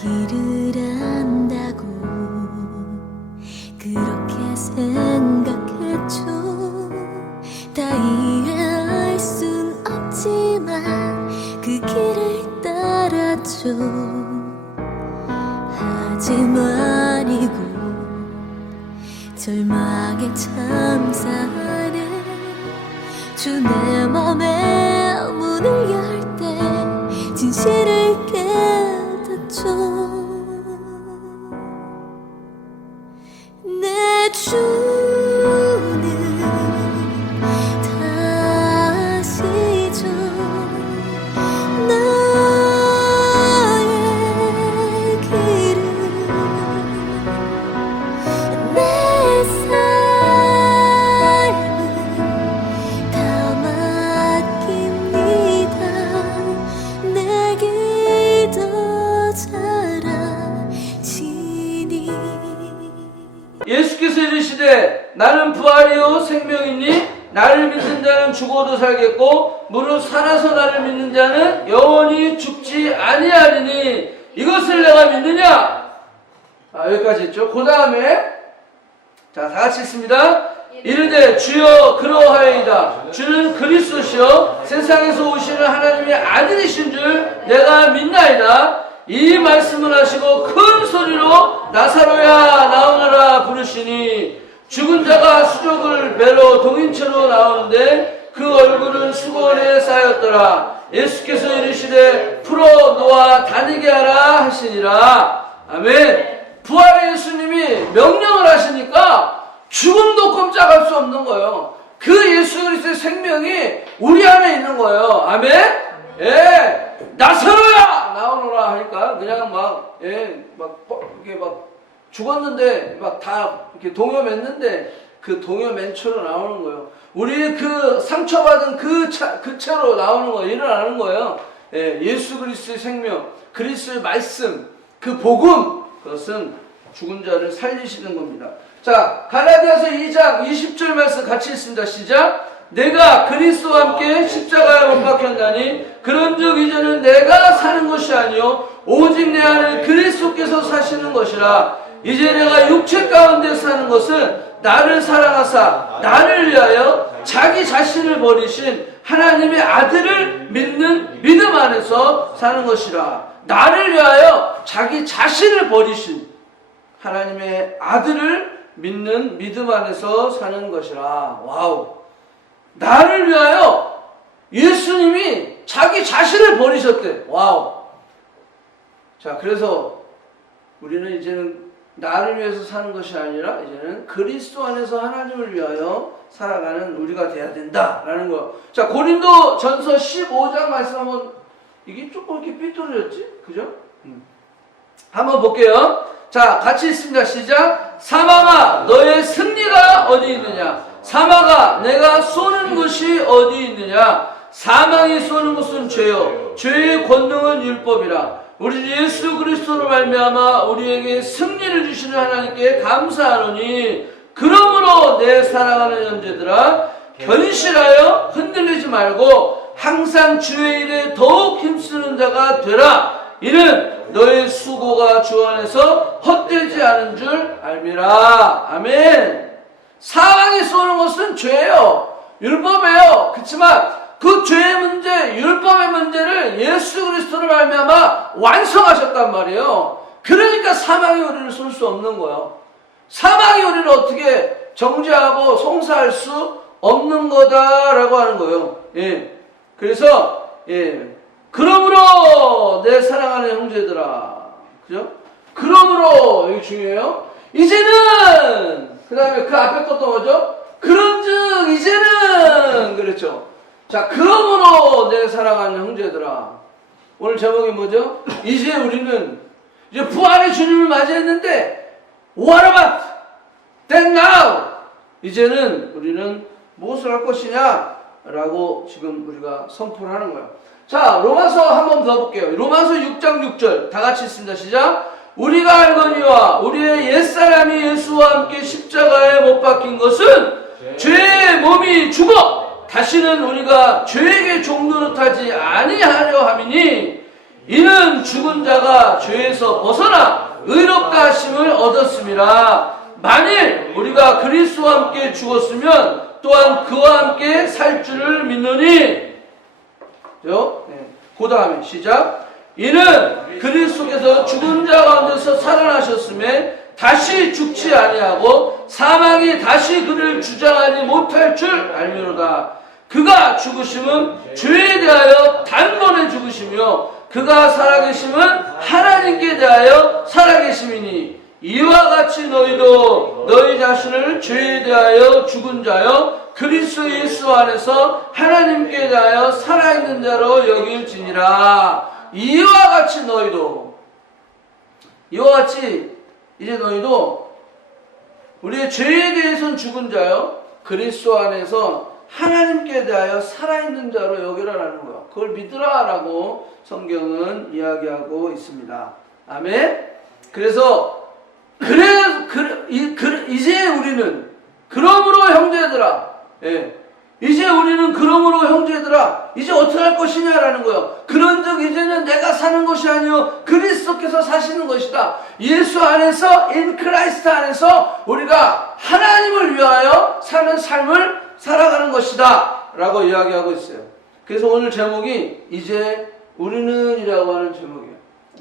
길을 안다고 그렇게 생각했죠. 다 이해할 순 없지만 그 길을 따랐죠. 하지만 이곳 절망의 참사는 주 내 맘에 문을 열 때 진실을 깨닫죠. 내 주는 다시죠. 나의 길을 내 삶을 다 맡깁니다. 내게 더 잘하시니. 예수께서 이르시되 나는 부활이요 생명이니 나를 믿는 자는 죽어도 살겠고 무릇 살아서 나를 믿는 자는 영원히 죽지 아니하리니 이것을 내가 믿느냐. 여기까지 했죠. 그 다음에 자 다같이 읽습니다. 이르되 주여 그러하여이다. 주는 그리스도시요 세상에서 오시는 하나님의 아들이신 줄 내가 믿나이다. 이 말씀을 하시고 큰 소리로 나사로야 나오너라 부르시니 죽은 자가 수족을 베러 동인체로 나오는데 그 얼굴은 수건에 쌓였더라. 예수께서 이르시되 풀어 놓아 다니게 하라 하시니라. 아멘. 부활의 예수님이 명령을 하시니까 죽음도 꼼짝할 수 없는 거예요. 그 예수 그리스도의 생명이 우리 안에 있는 거예요. 아멘. 예, 나사로야 나오너라 하니까 그냥 막 이렇게 막 죽었는데 막 다 이렇게 동요맸는데 그 동요맨처로 나오는 거예요. 우리 그 상처받은 그 채로 나오는 거예요. 일어나는 거예요. 예, 예수 그리스도의 생명, 그리스도의 말씀, 그 복음, 그것은 죽은 자를 살리시는 겁니다. 자, 갈라디아서 2장 20절 말씀 같이 읽습니다. 시작. 내가 그리스도와 함께 십자가에 못 박혔나니 그런즉 이제는 내가 사는 것이 아니요 오직 내 안에 그리스도께서 사시는 것이라. 이제 내가 육체 가운데 사는 것은 나를 사랑하사 나를 위하여 자기 자신을 버리신 하나님의 아들을 믿는 믿음 안에서 사는 것이라. 나를 위하여 자기 자신을 버리신 하나님의 아들을 믿는 믿음 안에서 사는 것이라. 와우. 나를 위하여 예수님이 자기 자신을 버리셨대. 와우. 자, 그래서 우리는 이제는 나를 위해서 사는 것이 아니라 이제는 그리스도 안에서 하나님을 위하여 살아가는 우리가 돼야 된다라는 거. 자, 고린도 전서 15장 말씀 한번, 이게 조금 이렇게 삐뚤어졌지? 그죠? 한번 볼게요. 자, 같이 읽습니다. 시작. 사망아 너의 승리가 어디 있느냐? 사망아 내가 쏘는 것이 어디 있느냐? 사망이 쏘는 것은 죄요 죄의 권능은 율법이라. 우리 예수 그리스도로 말미암아 우리에게 승리를 주시는 하나님께 감사하노니 그러므로 내 사랑하는 형제들아 견실하여 흔들리지 말고 항상 주의 일에 더욱 힘쓰는 자가 되라. 이는 너의 수고가 주 안에서 헛되지 않은 줄 알미라. 아멘. 사망이 쏘는 것은 죄예요. 율법이에요. 그렇지만 그 죄의 문제, 율법의 문제를 예수 그리스도를 말미암아 완성하셨단 말이에요. 그러니까 사망이 우리를 쏠 수 없는 거예요. 사망이 우리를 어떻게 정죄하고 송사할 수 없는 거다라고 하는 거예요. 예. 그래서 그러므로 내 사랑하는 형제들아, 그죠? 그러므로 여기 중요해요. 이제는 그 다음에 그 앞에 것도 뭐죠? 그런즉 이제는 그랬죠. 자, 그러므로 내 사랑하는 형제들아. 오늘 제목이 뭐죠? 이제 우리는 이제 부활의 주님을 맞이했는데 What about then now? 이제는 우리는 무엇을 할 것이냐? 라고 지금 우리가 선포를 하는 거예요. 자, 로마서 한번 더 볼게요. 로마서 6장 6절 다 같이 있습니다. 시작. 우리가 알거니와 우리의 옛사람이 예수와 함께 십자가에 못 박힌 것은 죄의 몸이 죽어 다시는 우리가 죄에게 종노릇하지 아니하려 함이니 이는 죽은 자가 죄에서 벗어나 의롭다 하심을 얻었습니다. 만일 우리가 그리스도와 함께 죽었으면 또한 그와 함께 살 줄을 믿노니. 그 다음에 시작. 이는 그리스도께서 죽은 자 가운데서 살아나셨음에 다시 죽지 아니하고 사망이 다시 그를 주장하지 못할 줄 알미로다. 그가 죽으심은 죄에 대하여 단번에 죽으시며 그가 살아계심은 하나님께 대하여 살아계심이니 이와 같이 너희도 너희 자신을 죄에 대하여 죽은 자여 그리스도 예수 안에서 하나님께 대하여 살아있는 자로 여길지니라. 이와 같이 너희도, 이와 같이 이제 너희도 우리의 죄에 대해서는 죽은 자요 그리스도 안에서 하나님께 대하여 살아있는 자로 여기라라는 거야. 그걸 믿으라라고 성경은 이야기하고 있습니다. 아멘. 그래서 이제 우리는 그러므로 형제들아, 이제 우리는 그러므로 형제들아 이제 어떻게 할 것이냐라는 거예요. 그런즉 이제는 내가 사는 것이 아니요 그리스도께서 사시는 것이다. 예수 안에서, in 크라이스트 안에서 우리가 하나님을 위하여 사는 삶을 살아가는 것이다 라고 이야기하고 있어요. 그래서 오늘 제목이 이제 우리는 이라고 하는 제목이에요.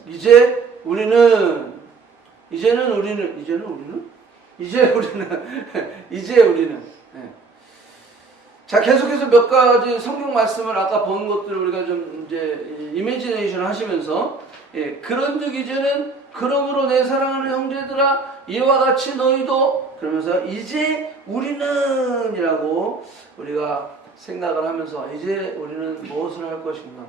이제 우리는 자, 계속해서 몇 가지 성경 말씀을 아까 본 것들을 우리가 좀 이제 이미지네이션 하시면서 그런즉 이제는 그러므로 내 사랑하는 형제들아 이와 같이 너희도 그러면서 이제 우리는 이라고 우리가 생각을 하면서 이제 우리는 무엇을 할 것인가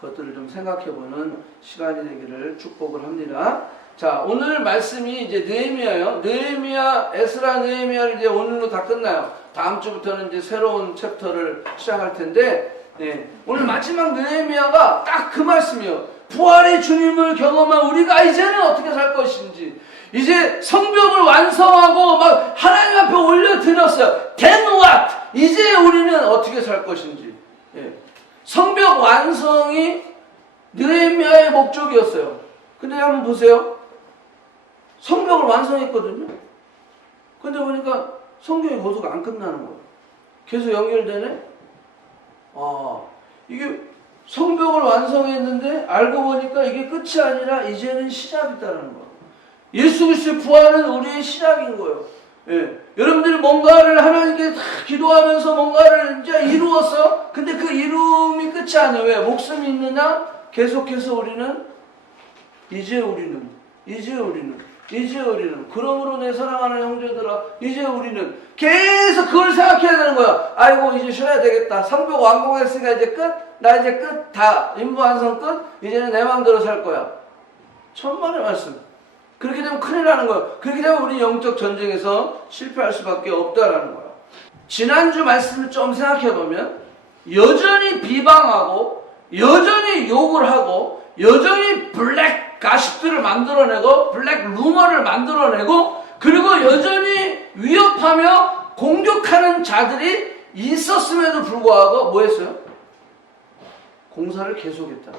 그것들을 좀 생각해보는 시간이 되기를 축복을 합니다. 자, 오늘 말씀이 이제 느헤미야예요. 느헤미야, 에스라 느헤미야를 이제 오늘로 다 끝나요. 다음 주부터는 이제 새로운 챕터를 시작할 텐데, 오늘 마지막 느헤미야가 딱 그 말씀이에요. 부활의 주님을 경험한 우리가 이제는 어떻게 살 것인지, 이제 성벽을 완성하고 막 하나님 앞에 올려드렸어요. Then what? 이제 우리는 어떻게 살 것인지. 성벽 완성이 느헤미야의 목적이었어요. 근데 한번 보세요. 성벽을 완성했거든요. 근데 보니까 성경이 거기서 안 끝나는 거예요. 계속 연결되네. 이게 성벽을 완성했는데 알고 보니까 이게 끝이 아니라 이제는 시작이다라는 거예요. 예수 그리스도의 부활은 우리의 시작인 거예요. 여러분들이 뭔가를 하나님께 다 기도하면서 뭔가를 이제 이루었어요. 근데 그 이루음이 끝이 아니에요. 왜? 목숨이 있느냐? 계속해서 우리는 이제 우리는 그러므로 내 사랑하는 형제들아 이제 우리는 계속 그걸 생각해야 되는 거야. 아이고 이제 쉬어야 되겠다. 성벽 완공했으니까 이제 끝. 나 이제 끝. 다 임무 완성 끝. 이제는 내 마음대로 살 거야. 천만의 말씀. 그렇게 되면 큰일 나는 거예요. 그렇게 되면 우리 영적 전쟁에서 실패할 수밖에 없다라는 거예요. 지난주 말씀을 좀 생각해 보면 여전히 비방하고 여전히 욕을 하고 여전히 블랙 가십들을 만들어내고 블랙 루머를 만들어내고 그리고 여전히 위협하며 공격하는 자들이 있었음에도 불구하고 뭐 했어요? 공사를 계속했다.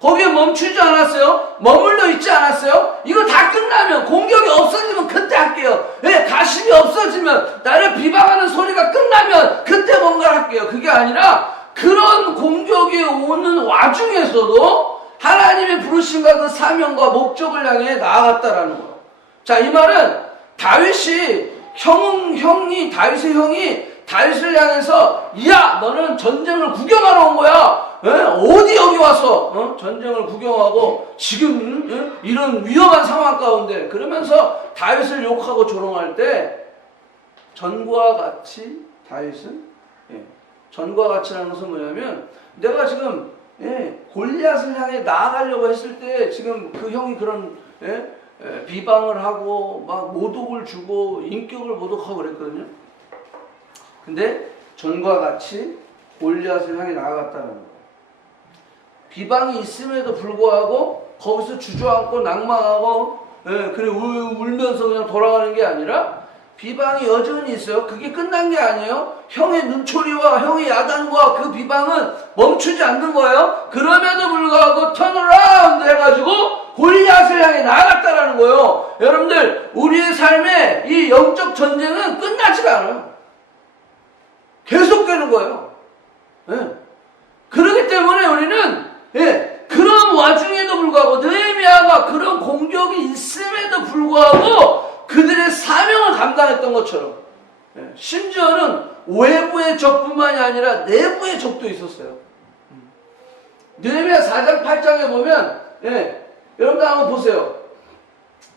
거기에 멈추지 않았어요. 머물러 있지 않았어요. 이거 다 끝나면 공격이 없어지면 그때 할게요. 가십이 없어지면 나를 비방하는 소리가 끝나면 그때 뭔가 할게요. 그게 아니라 그런 공격이 오는 와중에서도 하나님의 부르심과 그 사명과 목적을 향해 나아갔다라는 거예요. 자, 이 말은 다윗의 형이 다윗을 향해서 야, 너는 전쟁을 구경하러 온 거야. 어디 여기 와서 전쟁을 구경하고 지금 이런 위험한 상황 가운데 그러면서 다윗을 욕하고 조롱할 때 전과 같이 다윗은 전과 같이라는 것은 뭐냐면 내가 지금 골리앗을 향해 나아가려고 했을 때 지금 그 형이 그런 비방을 하고 막 모독을 주고 인격을 모독하고 그랬거든요. 근데 전과 같이 골리앗을 향해 나아갔다는 거예요. 비방이 있음에도 불구하고 거기서 주저앉고 낭망하고 그래 울면서 그냥 돌아가는 게 아니라 비방이 여전히 있어요. 그게 끝난 게 아니에요. 형의 눈초리와 형의 야단과 그 비방은 멈추지 않는 거예요. 그럼에도 불구하고 턴어라운드 해가지고 골리앗을 향해 나아갔다라는 거예요. 여러분들, 우리의 삶에 이 영적 전쟁은 끝나지가 않아요. 계속되는 거예요. 예. 그렇기 때문에 우리는 그런 와중에도 불구하고 느헤미야가 그런 공격이 있음에도 불구하고 그들의 사명을 감당했던 것처럼 심지어는 외부의 적뿐만이 아니라 내부의 적도 있었어요. 느헤미야 4장 8장에 보면 여러분들 한번 보세요.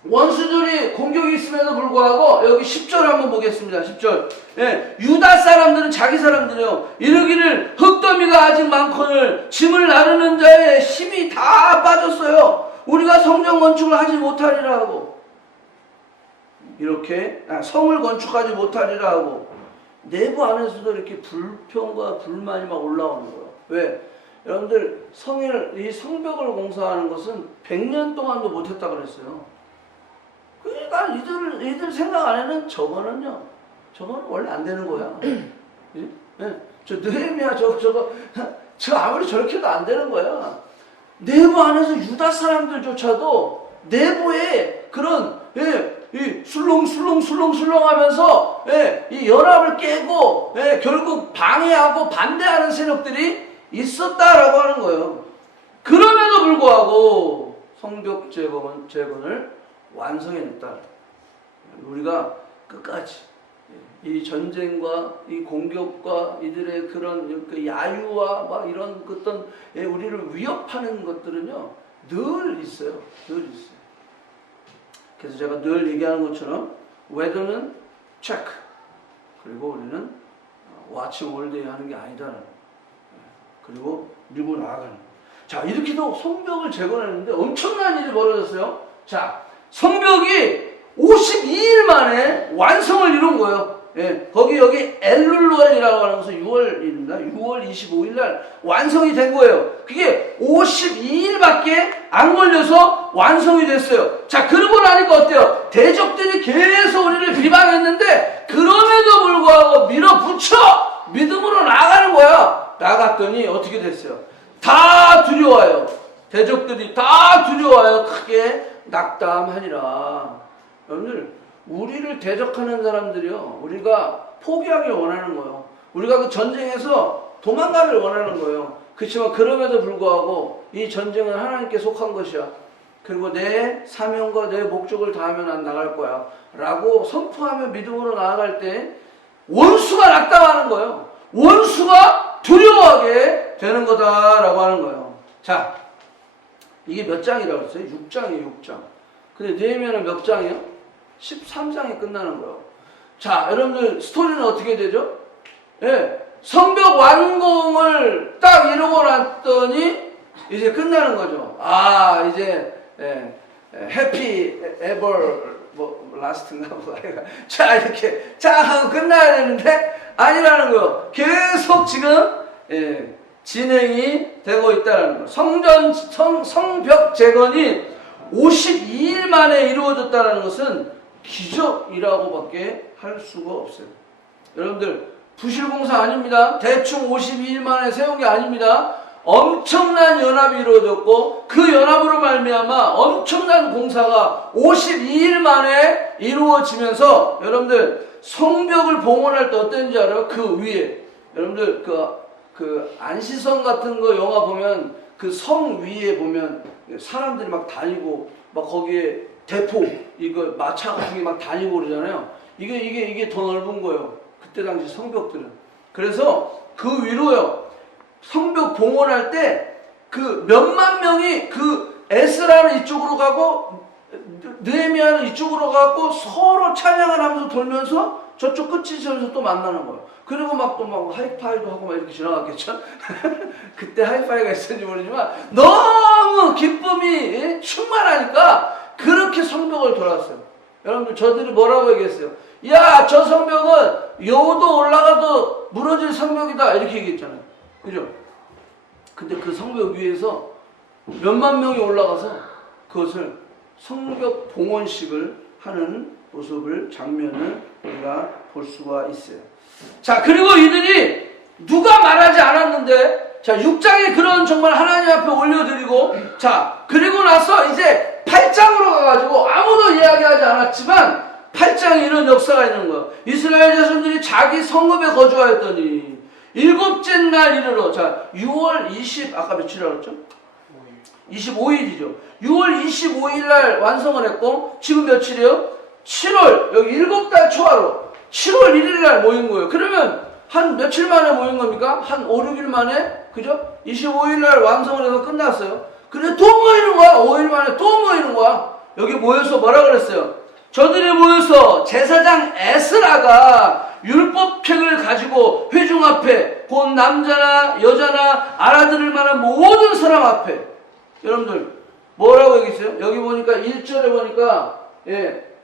원수들이 공격이 있음에도 불구하고 여기 10절 한번 보겠습니다. 10절. 유다 사람들은 자기 사람들이요. 이르기를 흙더미가 아직 많거늘 짐을 나르는 자의 힘이 다 빠졌어요. 우리가 성전 건축을 하지 못하리라 하고 이렇게 성을 건축하지 못하리라 하고 내부 안에서도 이렇게 불평과 불만이 막 올라오는 거예요. 왜? 여러분들 이 성벽을 공사하는 것은 100년 동안도 못했다 그랬어요. 그러니까 이들 생각 안에는 저거는 원래 안 되는 거야. 저 느헤미야 저 아무리 저렇게 해도 안 되는 거야. 내부 안에서 유다 사람들조차도 내부에 그런 이 술렁술렁 하면서 이 연합을 깨고 결국 방해하고 반대하는 세력들이 있었다라고 하는 거예요. 그럼에도 불구하고 성벽 재건을 완성해냈다. 우리가 끝까지 이 전쟁과 이 공격과 이들의 그런 그 야유와 막 이런 어떤 우리를 위협하는 것들은요 늘 있어요. 늘 있어요. 그래서 제가 늘 얘기하는 것처럼 웨더는 체크, 그리고 우리는 와칭 올데이 하는 게 아니다라는 거예요. 그리고 밀고 나아가는 거예요. 자, 이렇게도 성벽을 재건했는데 엄청난 일이 벌어졌어요. 자, 성벽이 52일 만에 완성을 이룬 거예요. 거기 여기 엘룰로엘이라고 하는 것은 6월입니다. 6월 25일 날 완성이 된 거예요. 그게 52일밖에 안 걸려서 완성이 됐어요. 자, 그러고 나니까 어때요? 대적들이 계속 우리를 비방했는데 그럼에도 불구하고 밀어붙여 믿음으로 나가는 거야. 나갔더니 어떻게 됐어요? 다 두려워요. 대적들이 다 두려워요. 크게 낙담하니라. 여러분들, 우리를 대적하는 사람들이요, 우리가 포기하길 원하는 거예요. 우리가 그 전쟁에서 도망가길 원하는 거예요. 그렇지만 그럼에도 불구하고 이 전쟁은 하나님께 속한 것이야. 그리고 내 사명과 내 목적을 다하면 난 나갈 거야 라고 선포하며 믿음으로 나아갈 때 원수가 낙담하는 거예요. 원수가 두려워하게 되는 거다라고 하는 거예요. 자, 이게 몇 장이라고 그랬어요? 6장이에요, 6장. 근데 느헤미야는 몇 장이요? 13장이 끝나는 거예요. 자, 여러분들 스토리는 어떻게 되죠? 성벽 완공을 딱 이루고 났더니 이제 끝나는 거죠. 아, 이제 해피 에버 라스트인가 뭐 자, 이렇게 쫙 하고 끝나야 되는데 아니라는 거예요. 계속 지금 진행이 되고 있다는 거예요. 성벽 재건이 52일 만에 이루어졌다는 것은 기적이라고밖에 할 수가 없어요. 여러분들, 부실공사 아닙니다. 대충 52일 만에 세운 게 아닙니다. 엄청난 연합이 이루어졌고 그 연합으로 말미암아 엄청난 공사가 52일 만에 이루어지면서 여러분들 성벽을 봉헌할 때 어땠는지 알아요? 그 위에 여러분들 그 안시성 같은 거 영화 보면 그 성 위에 보면 사람들이 막 다니고 막 거기에 대포 이거 마차 같은 게 막 다니고 그러잖아요. 이게 더 넓은 거예요. 그때 당시 성벽들은. 그래서 그 위로요. 성벽 봉헌할 때 그 몇만 명이 그 에스라는 이쪽으로 가고 느헤미야는 이쪽으로 가고 서로 찬양을 하면서 돌면서 저쪽 끝이에서 또 만나는 거예요. 그리고 막 또 막 하이파이도 하고 막 이렇게 지나갔겠죠? 그때 하이파이가 있었는지 모르지만 너무 기쁨이 충만하니까 그렇게 성벽을 돌았어요. 여러분들, 저들이 뭐라고 얘기했어요? 야, 저 성벽은 여우도 올라가도 무너질 성벽이다 이렇게 얘기했잖아요. 그죠? 근데 그 성벽 위에서 몇만 명이 올라가서 그것을 성벽 봉헌식을 하는 모습을 장면을 우리가 볼 수가 있어요. 자, 그리고 이들이 누가 말하지 않았는데 자 6장에 그런 정말 하나님 앞에 올려드리고 자 그리고 나서 이제 8장으로 가가지고 아무도 이야기하지 않았지만 8장에 이런 역사가 있는 거예요. 이스라엘 자손들이 자기 성읍에 거주하였더니 일곱째 날 이르러 자 6월 20 아까 며칠이라고 했죠? 25일이죠. 6월 25일 날 완성을 했고 지금 며칠이에요? 7월 여기 7달 초하루 7월 1일 날 모인 거예요. 그러면 한 며칠 만에 모인 겁니까? 한 5, 6일 만에 그죠? 25일 날 완성을 해서 끝났어요. 근데 또 모이는 거야. 5일 만에 또 모이는 거야. 여기 모여서 뭐라 그랬어요? 저들이 모여서 제사장 에스라가 율법책을 가지고 회중 앞에 곧 남자나 여자나 알아들을 만한 모든 사람 앞에 여러분들 뭐라고 여기 있어요? 여기 보니까 1절에 보니까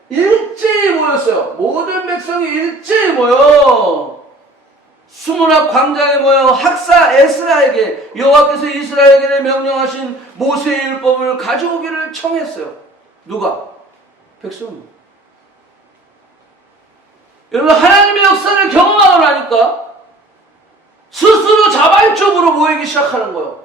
일제히 모였어요. 모든 백성이 일제히 모여 수문 앞 광장에 모여 학사 에스라에게 여호와께서 이스라엘에게 명령하신 모세의 율법을 가져오기를 청했어요. 누가? 백성. 여러분 하나님의 역사를 경험하고 나니까 스스로 자발적으로 모이기 시작하는 거예요.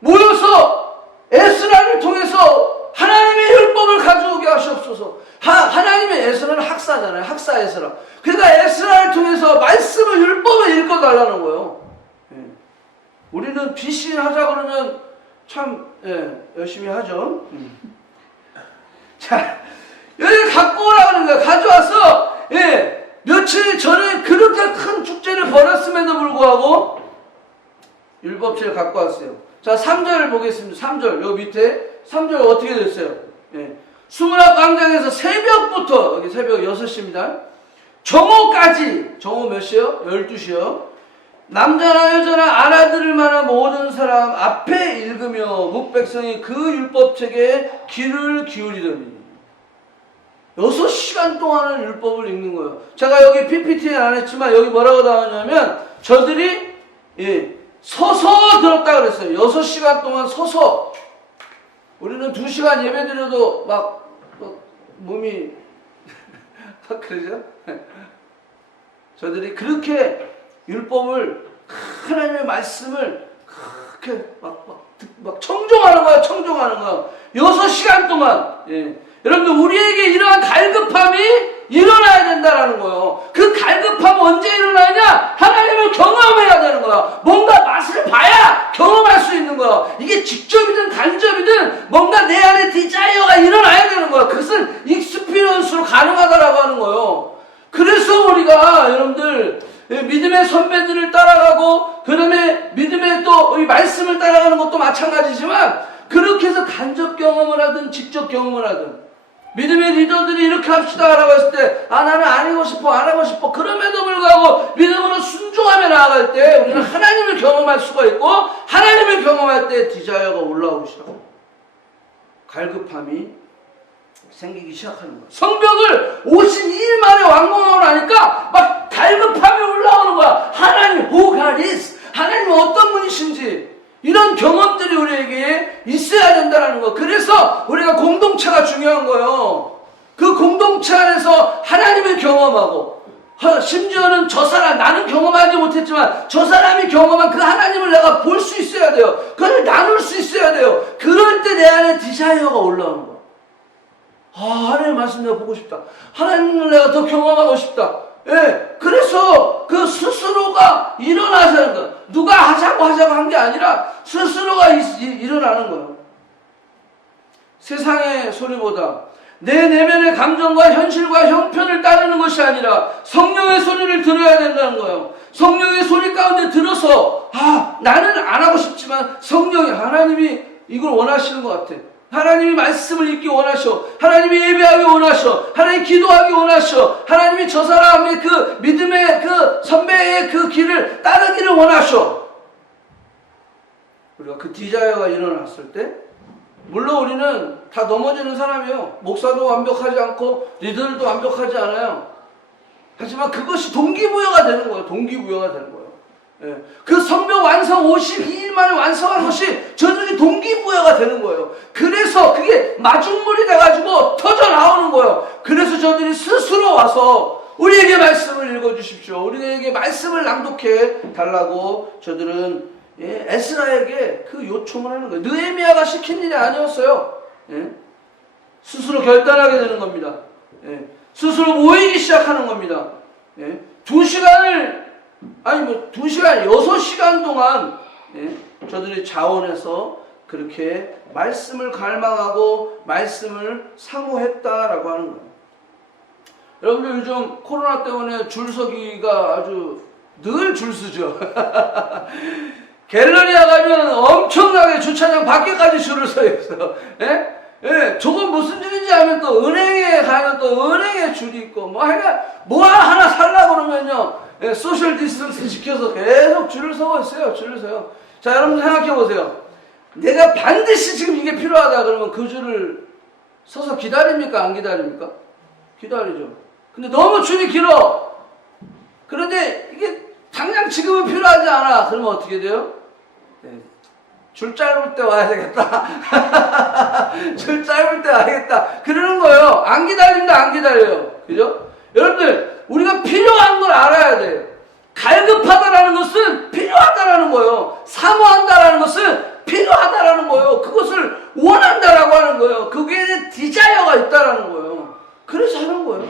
모여서 에스라를 통해서 하나님의 율법을 가져오게 하시옵소서. 하나님의 에스라는 학사잖아요. 학사 에스라. 그러니까 에스라를 통해서 말씀을 율법을 읽어달라는 거예요. 우리는 BC 하자 그러면 참 열심히 하죠. 자 여기 갖고 오라 그러는 거예요. 가져와서 며칠 전에 그렇게 큰 축제를 벌였음에도 불구하고 율법책을 갖고 왔어요. 자 3절 보겠습니다. 3절 요 밑에 3절 어떻게 됐어요? 수문 앞 광장에서 새벽부터 여기 새벽 6시입니다. 정오까지 정오 몇 시요? 12시요. 남자나 여자나 알아들을 만한 모든 사람 앞에 읽으며 묵백성이 그 율법책에 귀를 기울이더니 6시간 동안은 율법을 읽는 거예요. 제가 여기 PPT는 안 했지만 여기 뭐라고 나오냐면 저들이 서서 들었다 그랬어요. 6시간 동안 서서. 우리는 2시간 예배 드려도 막 몸이 그러죠? 저들이 그렇게 율법을 하나님의 말씀을 그렇게 막 청종하는 거야. 청종하는 거야. 6시간 동안. 여러분들 우리에게 이러한 갈급함이 일어나야 된다라는 거예요. 그 갈급함은 언제 일어나냐? 하나님을 경험해야 되는 거야. 뭔가 맛을 봐야 경험할 수 있는 거야. 이게 직접이든 간접이든 뭔가 내 안에 디자이어가 일어나야 되는 거야. 그것은 익스피리언스로 가능하다라고 하는 거예요. 그래서 우리가 여러분들 믿음의 선배들을 따라가고 그 다음에 믿음의 또 이 말씀을 따라가는 것도 마찬가지지만 그렇게 해서 간접 경험을 하든 직접 경험을 하든 믿음의 리더들이 이렇게 합시다 라고 했을 때 나는 아니고 싶어 안 하고 싶어 그럼에도 불구하고 믿음으로 순종하며 나아갈 때 우리는 하나님을 경험할 수가 있고 하나님을 경험할 때 디자이어가 올라오기 시작합니다. 갈급함이 생기기 시작하는 거야. 성벽을 52일 만에 완공하고 나니까 막 갈급함이 올라오는 거야. 하나님 who God is 하나님은 어떤 분이신지 이런 경험들이 우리에게 있어야 된다는 거. 그래서 우리가 공동체가 중요한 거예요. 그 공동체 안에서 하나님을 경험하고 심지어는 저 사람 나는 경험하지 못했지만 저 사람이 경험한 그 하나님을 내가 볼 수 있어야 돼요. 그걸 나눌 수 있어야 돼요. 그럴 때 내 안에 디자이어가 올라오는 거예요. 하나님의 말씀 내가 보고 싶다. 하나님을 내가 더 경험하고 싶다. 그래서 그 스스로가 일어나자는 거예요. 누가 하자고 한 게 아니라 스스로가 일어나는 거예요. 세상의 소리보다 내 내면의 감정과 현실과 형편을 따르는 것이 아니라 성령의 소리를 들어야 된다는 거예요. 성령의 소리 가운데 들어서 나는 안 하고 싶지만 성령이 하나님이 이걸 원하시는 것 같아. 하나님이 말씀을 읽기 원하셔. 하나님이 예배하기 원하셔. 하나님이 기도하기 원하셔. 하나님이 저 사람의 그 믿음의 그 선배의 그 길을 따르기를 원하셔. 우리가 그 디자이어가 일어났을 때 물론 우리는 다 넘어지는 사람이에요. 목사도 완벽하지 않고 리더들도 완벽하지 않아요. 하지만 그것이 동기부여가 되는 거예요. 동기부여가 되는 거예요. 그 성벽 완성 52일 만에 완성한 것이 저들이 동기부여가 되는 거예요. 그래서 그게 마중물이 돼가지고 터져 나오는 거예요. 그래서 저들이 스스로 와서 우리에게 말씀을 읽어주십시오. 우리에게 말씀을 낭독해 달라고 저들은 에스라에게 그 요청을 하는 거예요. 느헤미야가 시킨 일이 아니었어요. 스스로 결단하게 되는 겁니다. 스스로 모이기 시작하는 겁니다. 2시간을 아니 2시간 6시간 동안 저들이 자원해서 그렇게 말씀을 갈망하고 말씀을 사모했다라고 하는 거예요. 여러분들 요즘 코로나 때문에 줄서기가 아주 늘 줄서죠. 갤러리아 가면 엄청나게 주차장 밖에까지 줄을 서 있어요. 저건 무슨 줄인지 하면 또 은행에 가면 또 은행에 줄이 있고 뭐 하나 살라고 그러면요. 소셜 디스턴스 지켜서 계속 줄을 서고 있어요. 줄을 서요. 자, 여러분들 생각해 보세요. 내가 반드시 지금 이게 필요하다 그러면 그 줄을 서서 기다립니까? 안 기다립니까? 기다리죠. 근데 너무 줄이 길어. 그런데 이게 당장 지금은 필요하지 않아. 그러면 어떻게 돼요? 줄 짧을 때 와야 되겠다. 줄 짧을 때 와야겠다. 그러는 거예요. 안 기다린다, 안 기다려요. 그죠? 여러분들, 우리가 필요한 걸 알아야 돼요. 갈급하다라는 것은 필요하다라는 거예요. 사모한다라는 것은 필요하다라는 거예요. 그것을 원한다라고 하는 거예요. 그게 디자이어가 있다라는 거예요. 그래서 하는 거예요.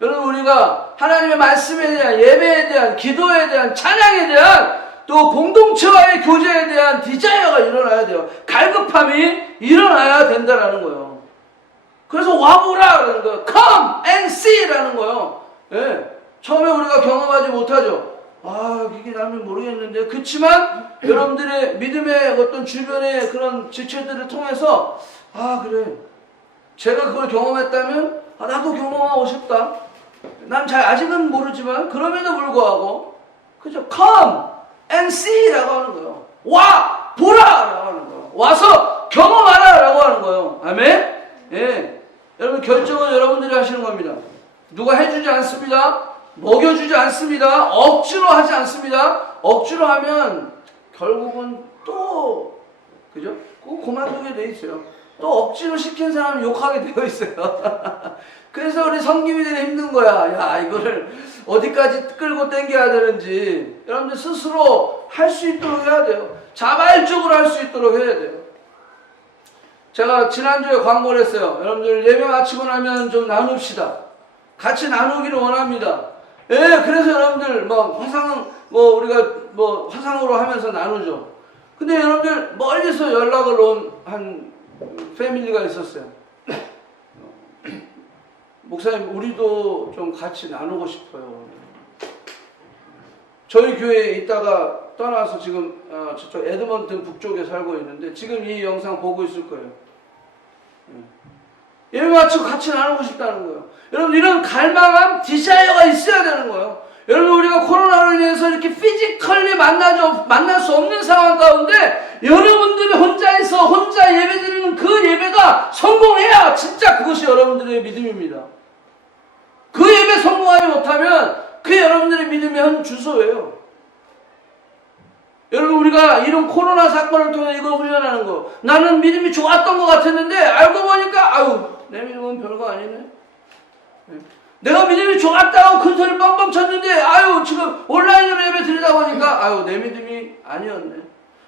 여러분, 우리가 하나님의 말씀에 대한 예배에 대한 기도에 대한 찬양에 대한 또 공동체와의 교제에 대한 디자이어가 일어나야 돼요. 갈급함이 일어나야 된다라는 거예요. 그래서 와보라 라는 거예요. Come and see 라는 거예요. 처음에 우리가 경험하지 못하죠. 이게 나는 모르겠는데. 그렇지만 여러분들의 믿음의 어떤 주변의 그런 지체들을 통해서 그래. 제가 그걸 경험했다면 나도 경험하고 싶다. 난 아직은 모르지만 그럼에도 불구하고 그죠? Come and see 라고 하는 거예요. 와! 보라! 라고 하는 거예요. 와서 경험하라! 라고 하는 거예요. 아멘? 여러분, 결정은 여러분들이 하시는 겁니다. 누가 해주지 않습니다. 먹여주지 않습니다. 억지로 하지 않습니다. 억지로 하면 결국은 또 그죠? 꼭 그만두게 돼 있어요. 또 억지로 시킨 사람 욕하게 되어 있어요. 그래서 우리 성기민들이 힘든 거야. 이거를 어디까지 끌고 당겨야 되는지 여러분들 스스로 할 수 있도록 해야 돼요. 자발적으로 할 수 있도록 해야 돼요. 제가 지난주에 광고를 했어요. 여러분들 예배 마치고 나면 좀 나눕시다. 같이 나누기를 원합니다. 그래서 여러분들 우리가 화상으로 하면서 나누죠. 근데 여러분들 멀리서 연락을 온 한 패밀리가 있었어요. 목사님, 우리도 좀 같이 나누고 싶어요. 저희 교회에 있다가 떠나서 지금 저쪽 에드먼튼 북쪽에 살고 있는데 지금 이 영상 보고 있을 거예요. 예배 마치고 같이 나누고 싶다는 거예요. 여러분, 이런 갈망함, 디자이어가 있어야 되는 거예요. 여러분, 우리가 코로나로 인해서 이렇게 피지컬리 만날 수 없는 상황 가운데 여러분들이 혼자 예배드리는 그 예배가 성공해야 진짜 그것이 여러분들의 믿음입니다. 그 예배 성공하지 못하면 그 여러분들의 믿음의 주소예요. 여러분, 우리가 이런 코로나 사건을 통해 이걸 훈련하는 거. 나는 믿음이 좋았던 것 같았는데 알고 보니까 내 믿음은 별거 아니네. 내가 믿음이 좋았다고 큰 소리 뻥뻥 쳤는데 지금 온라인으로 예배 드리다 보니까 내 믿음이 아니었네.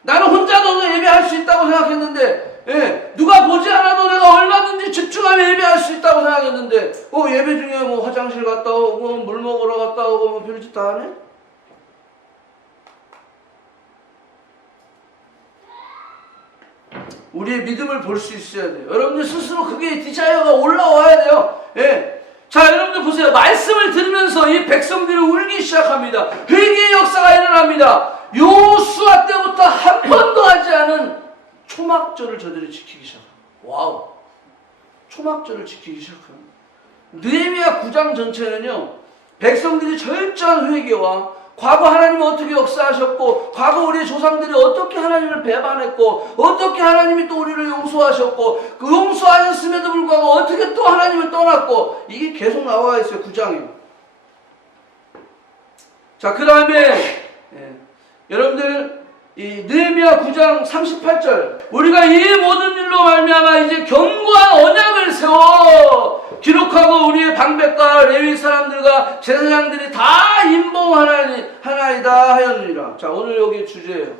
나는 혼자도 예배할 수 있다고 생각했는데 누가 보지 않아도 내가 얼마든지 집중하며 예배할 수 있다고 생각했는데 예배 중에 화장실 갔다 오고 물 먹으러 갔다 오고 별짓 다 하네. 우리의 믿음을 볼 수 있어야 돼요. 여러분들 스스로 그게 디자이어가 올라와야 돼요. 자, 여러분들 보세요. 말씀을 들으면서 이 백성들이 울기 시작합니다. 회개의 역사가 일어납니다. 여호수아 때부터 한 번도 하지 않은 초막절을 저들이 지키기 시작합니다. 와우. 초막절을 지키기 시작합니다. 느헤미야 9장 전체는요, 백성들이 철저한 회개와 과거 하나님은 어떻게 역사하셨고, 과거 우리의 조상들이 어떻게 하나님을 배반했고, 어떻게 하나님이 또 우리를 용서하셨고, 그 용서하셨음에도 불구하고 어떻게 또 하나님을 떠났고, 이게 계속 나와 있어요. 9장에. 자, 그 다음에 여러분들 이 느헤미야 9장 38절 우리가 이 모든 일로 말미암아 이제 견고한 언약을 세워 기록하고 우리의 방백과 레위 사람들과 제사장들이 다 임봉하나이다 하였느니라. 자, 오늘 여기 주제예요.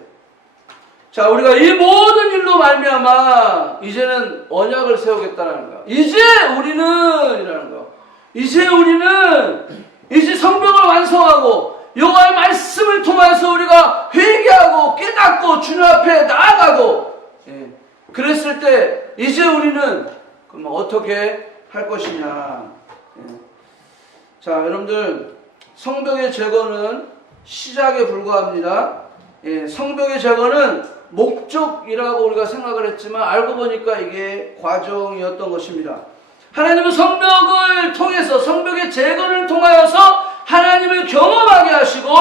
자, 우리가 이 모든 일로 말미암아 이제는 언약을 세우겠다라는 거야. 이제 우리는 이라는 거. 이제 우리는 이제 성경을 완성하고 여호와의 말씀을 통해서 우리가 회개하고 깨닫고 주님 앞에 나아가고, 예. 그랬을 때 이제 우리는 그럼 어떻게 할 것이냐. 예. 자, 여러분들 성벽의 제거는 시작에 불과합니다. 예. 성벽의 제거는 목적이라고 우리가 생각을 했지만 알고 보니까 이게 과정이었던 것입니다. 하나님은 성벽을 통해서 성벽의 제거를 통하여서 하나님을 경험하게 하시고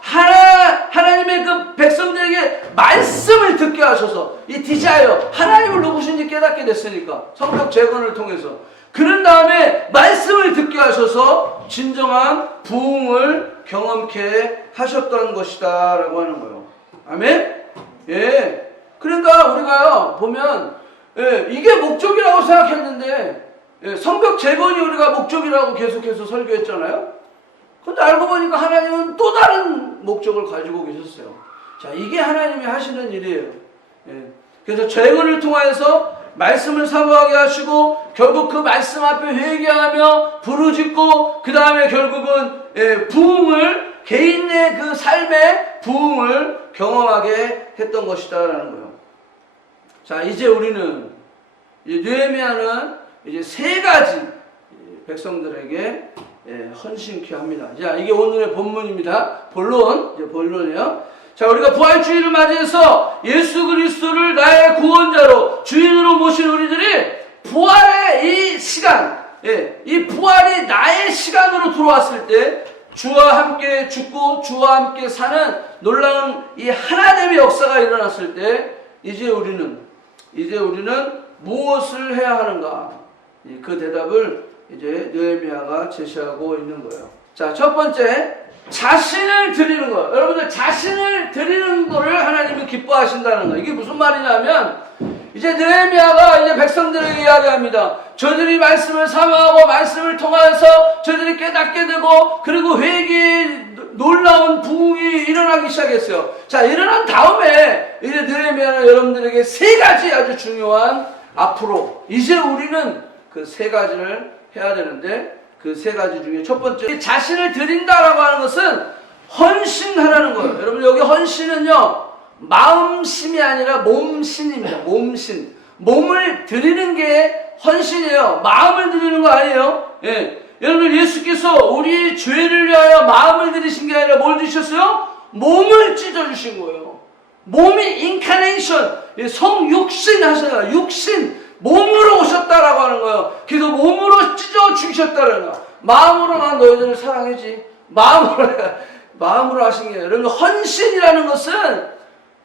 하나님의 그 백성들에게 말씀을 듣게 하셔서 이 디자이어 하나님을 누구신지 깨닫게 됐으니까 성벽 재건을 통해서 그런 다음에 말씀을 듣게 하셔서 진정한 부흥을 경험케 하셨던 것이다 라고 하는 거예요. 아멘? 예. 그러니까 우리가요 보면 예, 이게 목적이라고 생각했는데 예, 성벽 재건이 우리가 목적이라고 계속해서 설교했잖아요. 근데 알고 보니까 하나님은 또 다른 목적을 가지고 계셨어요. 자, 이게 하나님이 하시는 일이에요. 예. 그래서 재건을 통해서 말씀을 사모하게 하시고 결국 그 말씀 앞에 회개하며 부르짖고 그 다음에 결국은 예, 부흥을 개인의 그 삶의 부흥을 경험하게 했던 것이다라는 거예요. 자, 이제 우리는 느헤미야는 이제 세 가지 백성들에게 헌신케 합니다. 자, 이게 오늘의 본문입니다. 본론이에요. 자, 우리가 부활주의를 맞이해서 예수 그리스도를 나의 구원자로 주인으로 모신 우리들이 부활의 이 시간, 이 부활이 나의 시간으로 들어왔을 때 주와 함께 죽고 주와 함께 사는 놀라운 이 하나됨의 역사가 일어났을 때 이제 우리는 무엇을 해야 하는가? 그 대답을 이제 느헤미야가 제시하고 있는 거예요. 자, 첫 번째, 자신을 드리는 거예요. 여러분들 자신을 드리는 거를 하나님이 기뻐하신다는 거예요. 이게 무슨 말이냐면 이제 느헤미야가 이제 백성들에게 이야기합니다. 저들이 말씀을 사모하고 말씀을 통하여서 저들이 깨닫게 되고 그리고 회개의 놀라운 부흥이 일어나기 시작했어요. 자, 일어난 다음에 이제 느헤미야는 여러분들에게 세 가지 아주 중요한 앞으로 이제 우리는 그 세 가지를 해야 되는데 그 세 가지 중에 첫 번째 자신을 드린다라고 하는 것은 헌신하라는 거예요. 여러분 여기 헌신은요 마음심이 아니라 몸신입니다. 몸신. 몸을 드리는 게 헌신이에요. 마음을 드리는 거 아니에요. 예. 여러분 예수께서 우리 죄를 위하여 마음을 드리신 게 아니라 뭘 주셨어요? 몸을 찢어주신 거예요. 몸이 인카네이션, 성육신 하셔요. 육신. 몸으로 오셨다라고 하는 거예요. 그래서 몸으로 찢어 주셨다는 거예요. 마음으로 난 너희들을 사랑하지. 마음으로 하신 게 여러분 헌신이라는 것은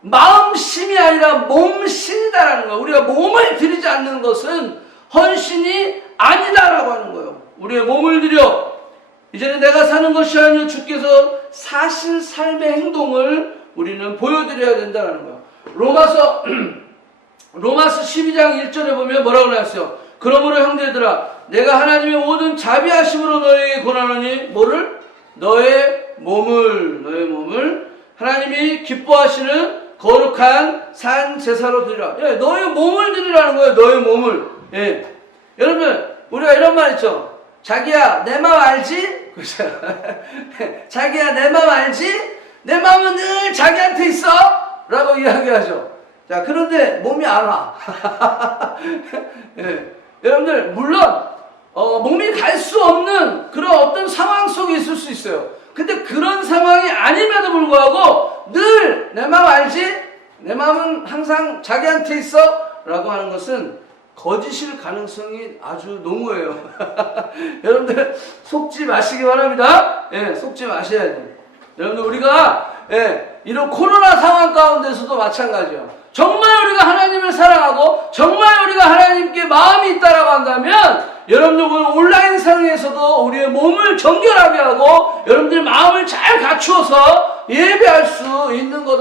마음심이 아니라 몸신이다라는 거예요. 우리가 몸을 드리지 않는 것은 헌신이 아니다라고 하는 거예요. 우리의 몸을 드려 이제는 내가 사는 것이 아니요 주께서 사신 삶의 행동을 우리는 보여드려야 된다는 거예요. 로마서 12장 1절에 보면 뭐라고 나왔어요? 그러므로 형제들아 내가 하나님의 모든 자비하심으로 너에게 권하노니 뭐를? 너의 몸을 하나님이 기뻐하시는 거룩한 산 제사로 드리라. 예, 너의 몸을 드리라는 거예요. 너의 몸을. 예. 여러분 우리가 이런 말 있죠. 자기야 내 마음 알지? 자기야 내 마음 알지? 내 마음은 늘 자기한테 있어 라고 이야기하죠. 자, 그런데 몸이 알아. 예. 여러분들 물론 몸이 갈 수 없는 그런 어떤 상황 속에 있을 수 있어요. 근데 그런 상황이 아님에도 불구하고 늘 내 마음 알지? 내 마음은 항상 자기한테 있어 라고 하는 것은 거짓일 가능성이 아주 농후해요. 여러분들 속지 마시기 바랍니다. 예, 속지 마셔야 돼요. 여러분들 우리가 이런 코로나 상황 가운데서도 마찬가지예요. 정말 우리가 하나님을 사랑하고 정말 우리가 하나님께 마음이 있다라고 한다면 여러분들 온라인 상에서도 우리의 몸을 정결하게 하고 여러분들 마음을 잘 갖추어서 예배할 수 있는 것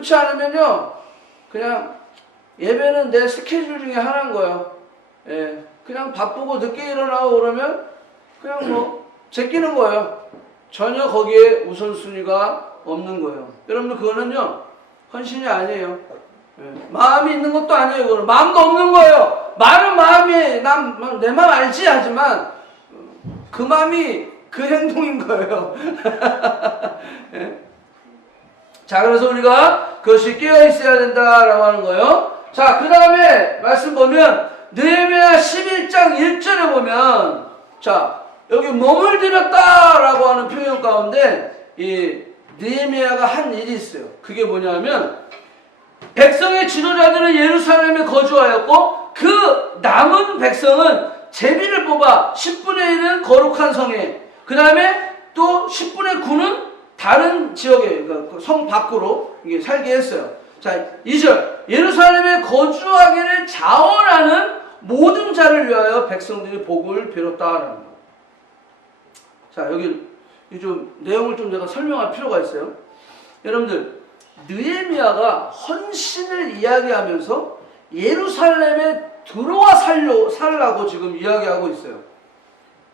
그렇지 않으면요, 그냥 예배는 내 스케줄 중에 하나인 거예요. 예, 그냥 바쁘고 늦게 일어나고 그러면 그냥 뭐 제끼는 거예요. 전혀 거기에 우선순위가 없는 거예요. 여러분들 그거는요 헌신이 아니에요. 예, 마음이 있는 것도 아니에요. 그거는 마음도 없는 거예요. 말은 마음이 내 마음 알지 하지만 그 마음이 그 행동인 거예요. 예? 자, 그래서 우리가 그것이 깨어 있어야 된다라고 하는 거예요. 자, 그 다음에 말씀 보면 느헤미야 11장 1절에 보면, 자, 여기 몸을 들였다라고 하는 표현 가운데 이 느헤미야가 한 일이 있어요. 그게 뭐냐면 백성의 지도자들은 예루살렘에 거주하였고 그 남은 백성은 제비를 뽑아 10분의 1은 거룩한 성에, 그 다음에 또 10분의 9는 다른 지역에, 그러니까 성 밖으로 이게 살게 했어요. 자, 2절. 예루살렘에 거주하기를 자원하는 모든 자를 위하여 백성들이 복을 빌었다라는 거. 자, 여기 좀 내용을 좀 내가 설명할 필요가 있어요. 여러분들, 느헤미야가 헌신을 이야기하면서 예루살렘에 들어와 살라고 지금 이야기하고 있어요.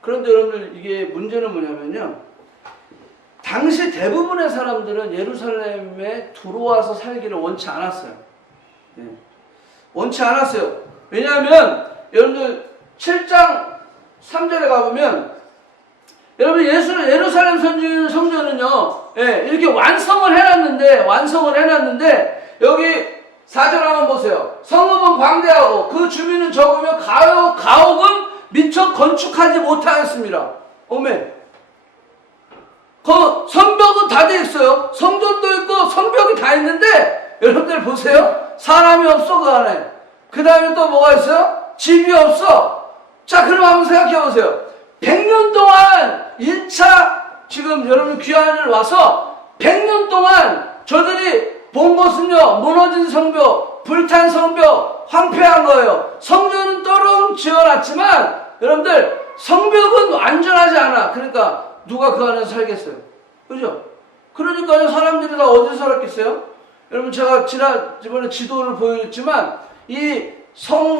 그런데 여러분들 이게 문제는 뭐냐면요, 당시 대부분의 사람들은 예루살렘에 들어와서 살기를 원치 않았어요. 예. 원치 않았어요. 왜냐하면 여러분들 7장 3절에 가보면 여러분 예루살렘 성전은요, 예, 이렇게 완성을 해놨는데 여기 4절 한번 보세요. 성읍은 광대하고 그 주민은 적으며 가옥은 미처 건축하지 못하였습니다. 오멘. 그 성벽은 다 돼 있어요. 성전도 있고 성벽이 다 있는데 여러분들 보세요. 사람이 없어 그 안에. 그 다음에 또 뭐가 있어요? 집이 없어. 자, 그럼 한번 생각해 보세요. 100년 동안 1차 지금 여러분 귀환을 와서 100년 동안 저들이 본 것은요, 무너진 성벽, 불탄 성벽, 황폐한 거예요. 성전은 떠렁 지어놨지만 여러분들 성벽은 완전하지 않아. 그러니까 누가 그 안에서 살겠어요? 그죠? 그러니까요, 사람들이 다 어디서 살았겠어요? 여러분, 제가 지난번에 지도를 보여줬지만, 이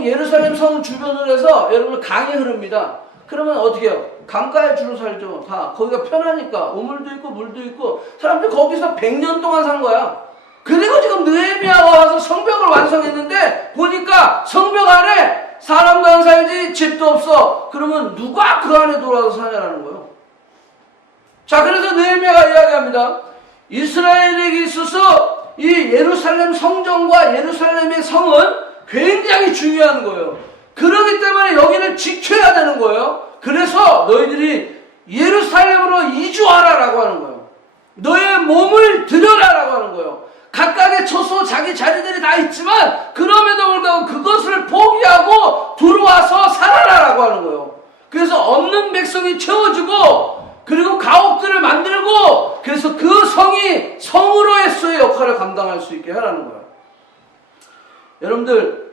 예루살렘 성 주변을 해서 여러분 강이 흐릅니다. 그러면 어떻게 해요? 강가에 주로 살죠. 다. 거기가 편하니까. 우물도 있고, 물도 있고. 사람들이 거기서 100년 동안 산 거야. 그리고 지금 느헤미야가 와서 성벽을 완성했는데, 보니까 성벽 안에 사람도 안 살지, 집도 없어. 그러면 누가 그 안에 들어와서 사냐라는 거예요. 자, 그래서 느헤미야가 이야기합니다. 이스라엘에게 있어서 이 예루살렘 성전과 예루살렘의 성은 굉장히 중요한 거예요. 그렇기 때문에 여기를 지켜야 되는 거예요. 그래서 너희들이 예루살렘으로 이주하라라고 하는 거예요. 너의 몸을 들여라라고 하는 거예요. 각각의 처소 자기 자리들이 다 있지만 그럼에도 불구하고 그것을 포기하고 들어와서 살아라라고 하는 거예요. 그래서 없는 백성이 채워주고 그리고 가옥들을 만들고 그래서 그 성이 성으로서의 역할을 감당할 수 있게 하라는 거예요. 여러분들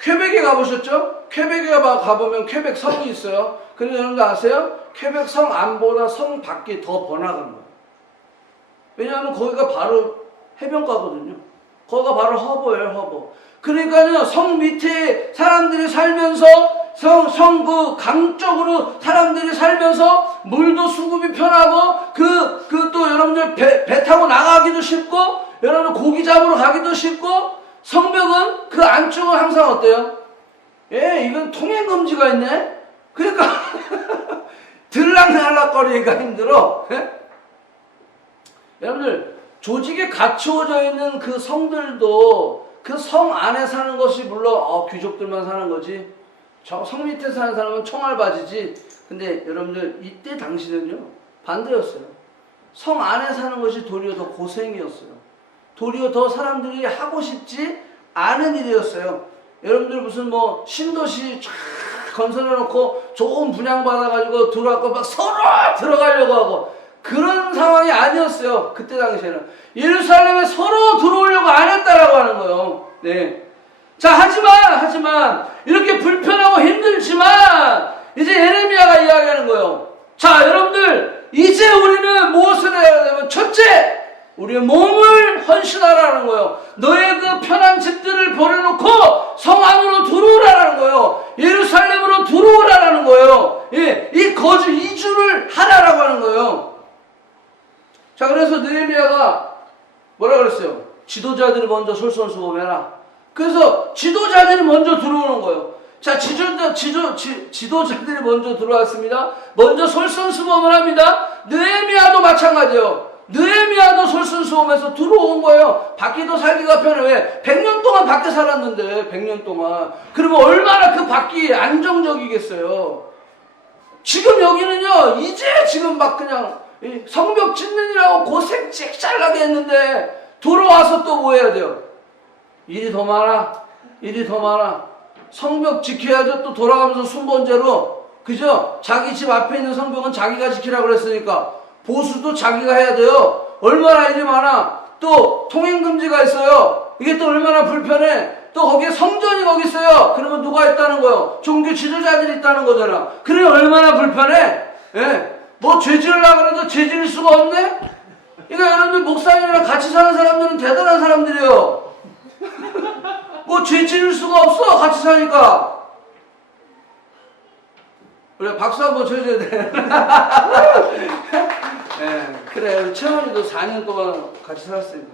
퀘벡에 가보셨죠? 퀘벡에 가보면 퀘벡 성이 있어요. 근데 여러분들 아세요? 퀘벡 성 안보다 성 밖이 더 번화가인 거예요. 왜냐하면 거기가 바로 해변가거든요. 거기가 바로 허버예요, 허버. 그러니까요, 성 밑에 사람들이 살면서 성 그 강 쪽으로 사람들이 살면서 물도 수급이 편하고 또 여러분들 배 타고 나가기도 쉽고 여러분 고기 잡으러 가기도 쉽고 성벽은 그 안쪽은 항상 어때요? 예, 이건 통행 금지가 있네. 그러니까 들락날락거리기가 힘들어. 예? 여러분들 조직에 갖추어져 있는 그 성들도 그 성 안에 사는 것이 물론 귀족들만 사는 거지. 성 밑에 사는 사람은 총알바지지. 근데 여러분들 이때 당시는요 반대였어요. 성 안에 사는 것이 도리어 더 고생이었어요. 도리어 더 사람들이 하고 싶지 않은 일이었어요. 여러분들 무슨 뭐 신도시 쫙 건설해놓고 좋은 분양 받아가지고 들어왔고 막 서로 들어가려고 하고 그런 상황이 아니었어요. 그때 당시에는 예루살렘에 서로 들어오려고 안 했다라고 하는 거예요. 네. 자, 하지만 이렇게 불편하고 힘들지만 이제 예레미야가 이야기하는 거예요. 자, 여러분들 이제 우리는 무엇을 해야 되냐면 첫째, 우리의 몸을 헌신하라는 거예요. 너의 그 편한 집들을 버려놓고 성 안으로 들어오라는 거예요. 예루살렘으로 들어오라는 거예요. 예, 이 거주 이주를 하라라고 하는 거예요. 자, 그래서 느헤미야가 뭐라 그랬어요? 지도자들이 먼저 솔선수범해라. 그래서 지도자들이 먼저 들어오는 거예요. 자, 지도자들이 먼저 들어왔습니다. 먼저 솔선수범을 합니다. 느헤미야도 마찬가지예요. 느헤미야도 솔선수범해서 들어온 거예요. 밖에도 살기가 편해. 왜? 100년 동안 밖에 살았는데, 100년 동안. 그러면 얼마나 그 밖이 안정적이겠어요. 지금 여기는요, 이제 지금 막 그냥 성벽 짓느니라고 고생 잭잘나게 했는데, 들어와서 또 뭐 해야 돼요? 일이 더 많아. 일이 더 많아. 성벽 지켜야죠. 또 돌아가면서 순번제로. 그죠? 자기 집 앞에 있는 성벽은 자기가 지키라고 그랬으니까. 보수도 자기가 해야 돼요. 얼마나 일이 많아. 또 통행금지가 있어요. 이게 또 얼마나 불편해. 또 거기에 성전이 거기 있어요. 그러면 누가 있다는 거예요? 종교 지도자들이 있다는 거잖아. 그래 얼마나 불편해. 예. 뭐 죄 지으려고 그래도 죄 지을 수가 없네. 그러니까 여러분들 목사님이랑 같이 사는 사람들은 대단한 사람들이에요. 뭐 죄 지을 수가 없어. 같이 사니까. 그래 박수 한번 쳐줘야 돼. 네, 그래 우리 채원이도 4년 동안 같이 살았으니까.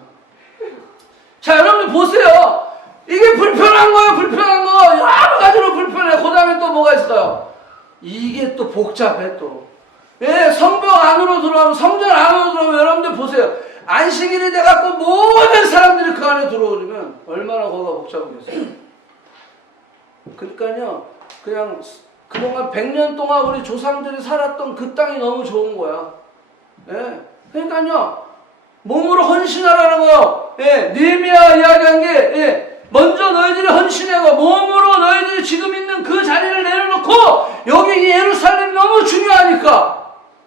자, 여러분들 보세요. 이게 불편한 거예요. 불편한 거 여러 가지로 불편해. 그 다음에 또 뭐가 있어요? 이게 또 복잡해 또. 예, 성벽 안으로 들어오면, 성전 안으로 들어오면 여러분들 보세요. 안식일이 돼갖고 모든 사람들이 그 안에 들어오면 얼마나 거기가 복잡하겠어요. 그러니까요, 그냥 그동안 100년 동안 우리 조상들이 살았던 그 땅이 너무 좋은 거야. 예. 그러니까요, 몸으로 헌신하라는 거요. 예. 느헤미야 이야기한 게, 예. 먼저 너희들이 헌신해고 몸으로 너희들이 지금 있는 그 자리를 내려놓고 여기 이 예루살렘이 너무 중요하니까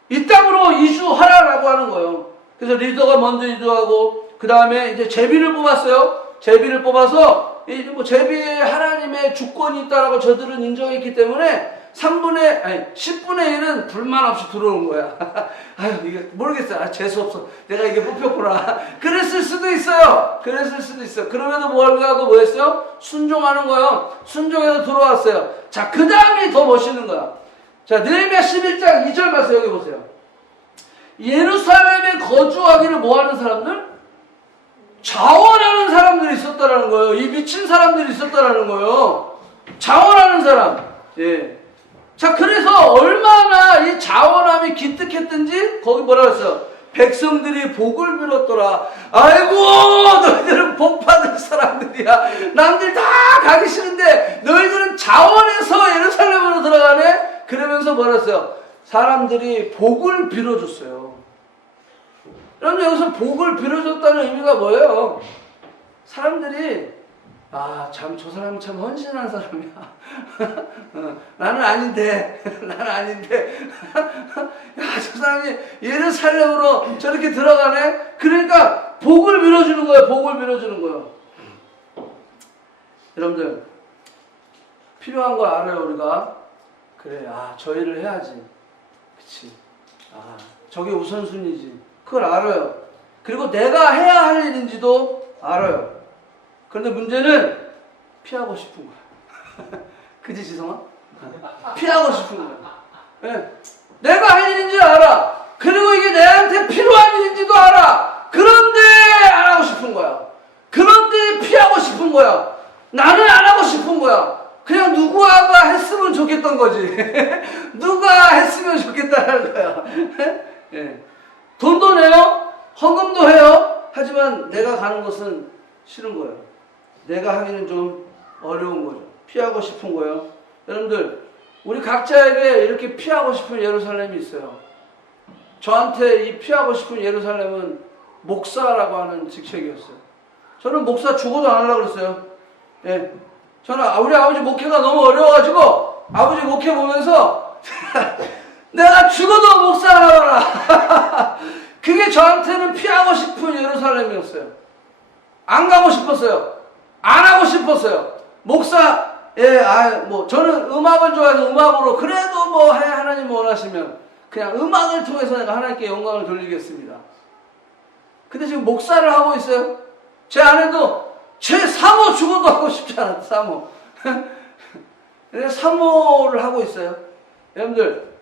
이 땅으로 이주하라라고 하는 거예요. 그래서 리더가 먼저 이주하고 그 다음에 이제 제비를 뽑았어요. 제비를 뽑아서 뭐 제비에 하나님의 주권이 있다라고 저들은 인정했기 때문에 10분의 1은 불만 없이 들어온 거야. 아유, 이게 모르겠어요. 아, 재수없어. 내가 이게 뽑혔구나. 그랬을 수도 있어요. 그랬을 수도 있어요. 그럼에도 뭘 하고 뭐 했어요? 순종하는 거예요. 순종해서 들어왔어요. 자, 그 다음이 더 멋있는 거야. 자, 느헤미야 11장 2절 말씀 여기 보세요. 예루살렘에 거주하기를 뭐 하는 사람들? 자원하는 사람들이 있었다라는 거예요. 이 미친 사람들이 있었다라는 거예요. 자원하는 사람. 예. 자, 그래서 얼마나 이 자원함이 기특했든지 거기 뭐라고 했어요? 백성들이 복을 빌었더라. 아이고, 너희들은 복 받을 사람들이야. 남들 다 가기 싫은데 너희들은 자원해서 예루살렘으로 들어가네? 그러면서 뭐라 했어요? 사람들이 복을 빌어줬어요. 그럼 여기서 복을 빌어줬다는 의미가 뭐예요? 사람들이 참 저 사람은 참 헌신한 사람이야. 나는 아닌데 나는 아닌데 야, 저 사람이 예루살렘으로 저렇게 들어가네. 그러니까 복을 빌어주는 거예요. 복을 빌어주는 거예요. 여러분들 필요한 걸 알아요. 우리가 그래 저 일을 해야지. 그치. 저게 우선순위지. 그걸 알아요. 그리고 내가 해야 할 일인지도 알아요. 그런데 문제는 피하고 싶은 거야. 그지, 지성아? 피하고 싶은 거야. 네. 내가 할 일인지 알아. 그리고 이게 내한테 필요한 일인지도 알아. 그런데 안 하고 싶은 거야. 그런데 피하고 싶은 거야. 나는 안 하고 싶은 거야. 그냥 누구가 했으면 좋겠던 거지. 누가 했으면 좋겠다는 거야. 네. 돈도 내요. 헌금도 해요. 하지만 내가 가는 곳은 싫은 거예요. 내가 하기는 좀 어려운 거죠. 피하고 싶은 거예요. 여러분들, 우리 각자에게 이렇게 피하고 싶은 예루살렘이 있어요. 저한테 이 피하고 싶은 예루살렘은 목사라고 하는 직책이었어요. 저는 목사 죽어도 안 하려고 그랬어요. 예. 저는 우리 아버지 목회가 너무 어려워가지고 아버지 목회 보면서 내가 죽어도 목사 하라. 그게 저한테는 피하고 싶은 예루살렘이었어요. 안 가고 싶었어요. 안 하고 싶었어요. 목사, 저는 음악을 좋아해서 음악으로 그래도 뭐 하나님 원하시면 그냥 음악을 통해서 내가 하나님께 영광을 돌리겠습니다. 근데 지금 목사를 하고 있어요. 제 아내도 제 사모 죽어도 하고 싶지 않아요. 사모. 사모를 하고 있어요. 여러분들,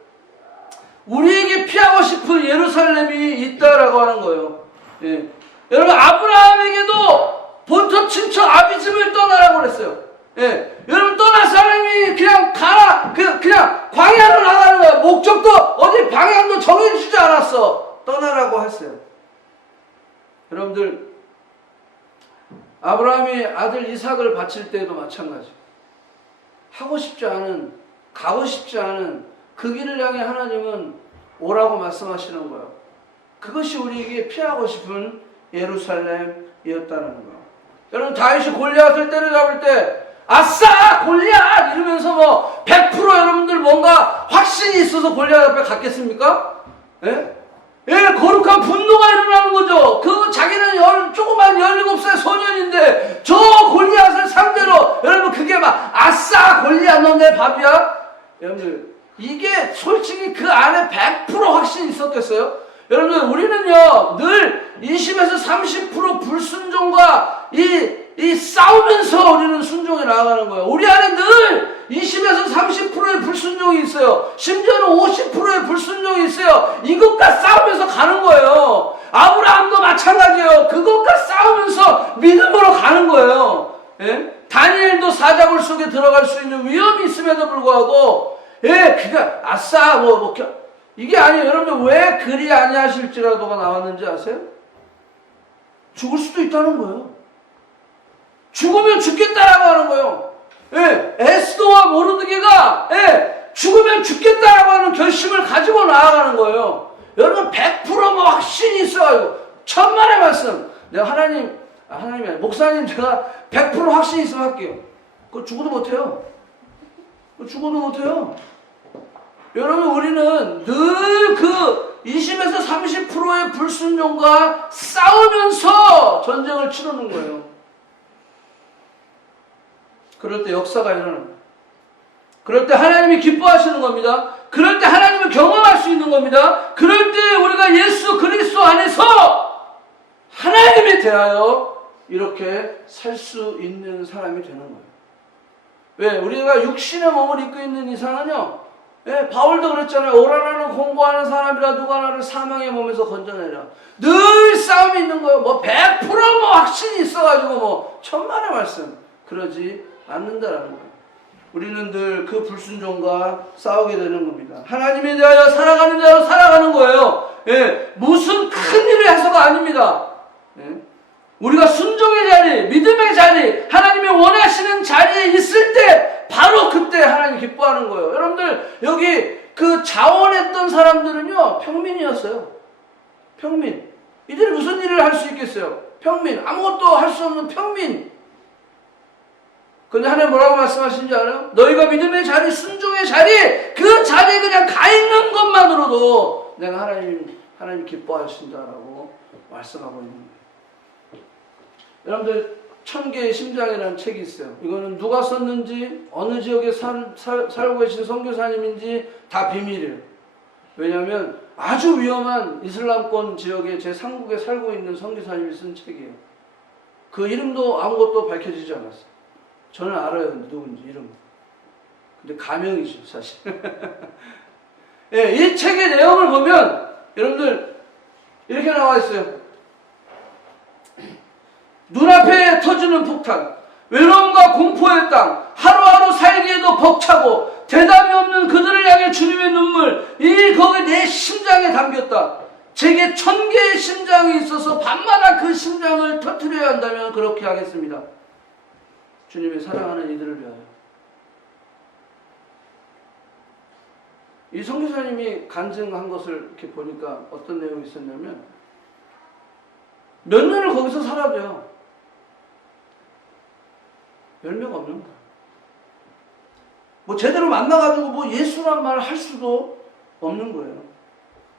우리에게 피하고 싶은 예루살렘이 있다라고 하는 거예요. 예. 여러분, 아브라함에게도 본토 친척 아비집을 떠나라고 그랬어요. 예. 여러분, 떠날 사람이 그냥 가라, 그냥 광야로 나가는 거야. 목적도 어디 방향도 정해주지 않았어. 떠나라고 했어요. 여러분들, 아브라함이 아들 이삭을 바칠 때도 마찬가지. 하고 싶지 않은, 가고 싶지 않은 그 길을 향해 하나님은 오라고 말씀하시는 거예요. 그것이 우리에게 피하고 싶은 예루살렘이었다는 거예요. 여러분, 다윗이 골리앗을 때려잡을 때 아싸 골리앗 이러면서 뭐 100% 여러분들 뭔가 확신이 있어서 골리앗 앞에 갔겠습니까? 예? 예, 거룩한 분노가 일어나는 거죠. 그 자기는 조그만 17살 소년인데 저 골리앗을 상대로 여러분 그게 막 아싸 골리앗 너 내 밥이야? 여러분들 이게 솔직히 그 안에 100% 확신이 있었겠어요? 여러분들 우리는요 늘 20에서 30% 불순종과 이 싸우면서 우리는 순종에 나아가는 거예요. 우리 안에 늘 20에서 30%의 불순종이 있어요. 심지어는 50%의 불순종이 있어요. 이것과 싸우면서 가는 거예요. 아브라함도 마찬가지예요. 그것과 싸우면서 믿음으로 가는 거예요. 예? 다니엘도 사자굴 속에 들어갈 수 있는 위험이 있음에도 불구하고 그니까 아싸 이게 아니에요. 여러분 왜 그리 아니하실지라도가 나왔는지 아세요? 죽을 수도 있다는 거예요. 죽으면 죽겠다라고 하는 거예요. 에스더와 모르드게가 죽으면 죽겠다라고 하는 결심을 가지고 나아가는 거예요. 여러분 100%뭐 확신이 있어가지고 천만의 말씀. 내가 하나님이 아니라 목사님 제가 100% 확신이 있으면 할게요. 그거 죽어도 못해요. 죽어도 못해요. 여러분 우리는 늘 그 20에서 30%의 불순종과 싸우면서 전쟁을 치르는 거예요. 그럴 때 역사가 일어납니다. 그럴 때 하나님이 기뻐하시는 겁니다. 그럴 때 하나님을 경험할 수 있는 겁니다. 그럴 때 우리가 예수 그리스도 안에서 하나님에 대하여 이렇게 살 수 있는 사람이 되는 거예요. 왜? 우리가 육신의 몸을 입고 있는 이상은요. 바울도 그랬잖아요. 오라나는 공부하는 사람이라 누가 나를 사망의 몸에서 건져내라. 늘 싸움이 있는 거예요. 뭐 100% 확신이 있어가지고 천만의 말씀. 그러지 않는다라는 거예요. 우리는 늘 그 불순종과 싸우게 되는 겁니다. 하나님에 대하여 살아가는 자로 살아가는 거예요. 무슨 큰 일을 해서가 아닙니다. 우리가 순종의 자리, 믿음의 자리, 하나님이 원하시는 자리에 있을 때 바로 그때 하나님 기뻐하는 거예요. 여러분들 여기 그 자원했던 사람들은요 평민이었어요. 평민. 이들이 무슨 일을 할 수 있겠어요? 평민. 아무것도 할 수 없는 평민. 근데 하나님 뭐라고 말씀하시는지 알아요? 너희가 믿음의 자리, 순종의 자리, 그 자리에 그냥 가 있는 것만으로도 내가 하나님 기뻐하신다라고 말씀하고 있는 거예요. 여러분들 천개의 심장이라는 책이 있어요. 이거는 누가 썼는지 어느 지역에 살고 계신 선교사님인지 다 비밀이에요. 왜냐하면 아주 위험한 이슬람권 지역에 제 상국에 살고 있는 선교사님이 쓴 책이에요. 그 이름도 아무것도 밝혀지지 않았어요. 저는 알아요. 누군지 이름. 근데 가명이죠 사실. 이 책의 내용을 보면 여러분들 이렇게 나와 있어요. 눈앞에 터지는 폭탄, 외로움과 공포의 땅, 하루하루 살기에도 벅차고 대답이 없는 그들을 향해 주님의 눈물, 거기 내 심장에 담겼다. 제게 1000개의 심장이 있어서 밤마다 그 심장을 터뜨려야 한다면 그렇게 하겠습니다. 주님의 사랑하는 이들을 위하여. 이 선교사님이 간증한 것을 이렇게 보니까 어떤 내용이 있었냐면 몇 년을 거기서 살아도요 열매가 없는 거야. 제대로 만나가지고 예수란 말을 할 수도 없는 거예요.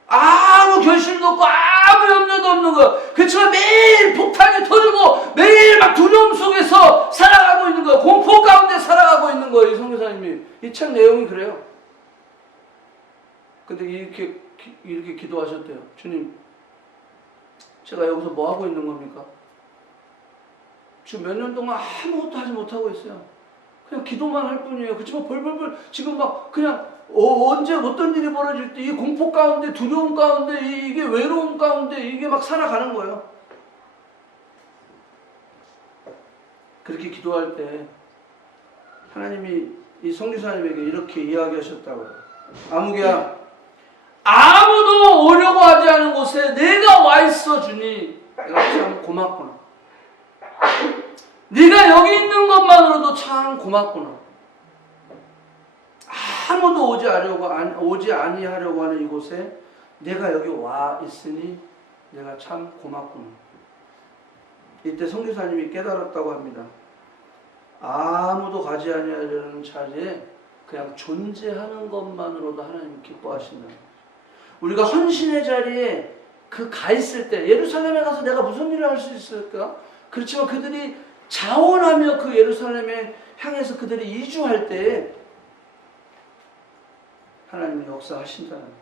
아무 결심도 없고 아무 염려도 없는 거예요. 그렇지만 매일 폭탄이 터지고 매일 막 두려움 속에서 살아가고 있는 거예요. 공포 가운데 살아가고 있는 거예요. 이 선교사님이. 이 책 내용이 그래요. 근데 이렇게 기도하셨대요. 주님, 제가 여기서 뭐 하고 있는 겁니까? 지금 몇 년 동안 아무것도 하지 못하고 있어요. 그냥 기도만 할 뿐이에요. 그렇지만 벌벌벌 지금 막 그냥 언제 어떤 일이 벌어질지 이 공포 가운데, 두려움 가운데, 이게 외로움 가운데 이게 막 살아가는 거예요. 그렇게 기도할 때 하나님이 이 성교사님에게 이렇게 이야기하셨다고요. 아무개야, 아무도 오려고 하지 않은 곳에 내가 와 있어 주니 내가 참 고맙구나. 네가 여기 있는 것만으로도 참 고맙구나. 아무도 오지 아니하려고 하는 이곳에 내가 여기 와 있으니 내가 참 고맙구나. 이때 선교사님이 깨달았다고 합니다. 아무도 가지 아니하려는 자리에 그냥 존재하는 것만으로도 하나님 기뻐하신다. 우리가 헌신의 자리에 그 가 있을 때 예루살렘에 가서 내가 무슨 일을 할 수 있을까? 그렇지만 그들이 자원하며 그 예루살렘에 향해서 그들이 이주할 때 하나님이 역사하신다는 거예요.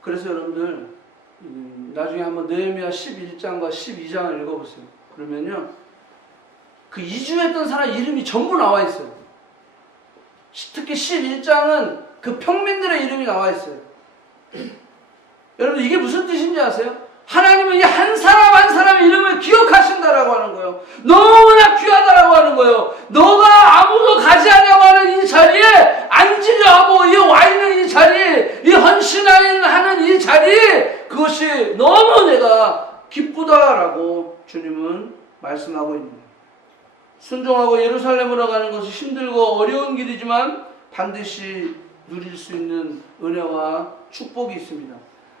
그래서 여러분들 나중에 한번 느헤미야 11장과 12장을 읽어보세요. 그러면요 그 이주했던 사람 이름이 전부 나와 있어요. 특히 11장은 그 평민들의 이름이 나와 있어요. 여러분 이게 무슨 뜻인지 아세요? 하나님은 이 한 사람 한 사람의 이름을 기억하신다라고 하는 거예요. 너무나 귀하다라고 하는 거예요. 너가 아무도 가지 않으려고 하는 이 자리에 앉으려 하고 이 와 있는 이 자리, 이 헌신하는 이 자리, 그것이 너무 내가 기쁘다라고 주님은 말씀하고 있는 거예요. 순종하고 예루살렘으로 가는 것이 힘들고 어려운 길이지만 반드시 누릴 수 있는 은혜와 축복이 있습니다.